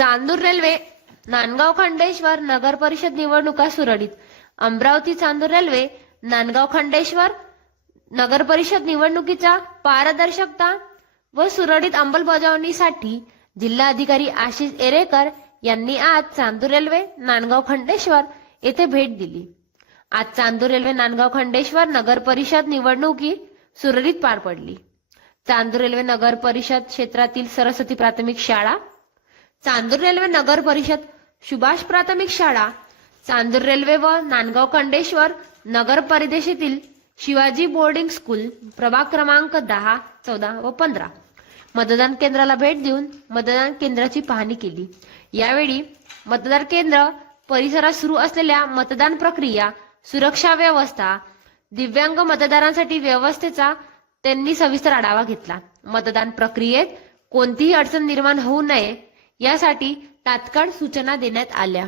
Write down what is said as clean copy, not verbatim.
Chandur railway Nandgaon Khandeshwar नगर परिषद निवडणुका सुरळीत. अमरावती चांदूर रेल्वे नांदगाव खंडेश्वर नगर परिषद निवडणुकीच्या पारदर्शकता व सुरळीत अंमलबजावणीसाठी जिल्हाधिकारी आशिष एरेकर यांनी आज चांदूर रेल्वे नांदगाव खंडेश्वर येथे भेट दिली. आज चांदूर रेल्वे नांदगाव खंडेश्वर नगर परिषद निवडणुकी सुरळीत पार पडली. चांदूर रेल्वे नगर परिषद क्षेत्रातील सरस्वती प्राथमिक शाळा, चांदूर रेल्वे नगर परिषद सुभाष प्राथमिक शाळा, चांदूर रेल्वे व नांदगाव खंडेश्वर नगर परिषदेतील शिवाजी बोर्डिंग स्कूल प्रभाग क्रमांक 10, 14 व 15 मतदान केंद्राला भेट देऊन मतदान केंद्राची पाहणी केली. यावेळी मतदान केंद्र परिसरात सुरू असलेल्या मतदान प्रक्रिया, सुरक्षा व्यवस्था, दिव्यांग मतदारांसाठी व्यवस्थेचा त्यांनी सविस्तर आढावा घेतला. मतदान प्रक्रियेत कोणतीही अडचण निर्माण होऊ नये यासाठी तात्काळ सूचना देण्यात आल्या.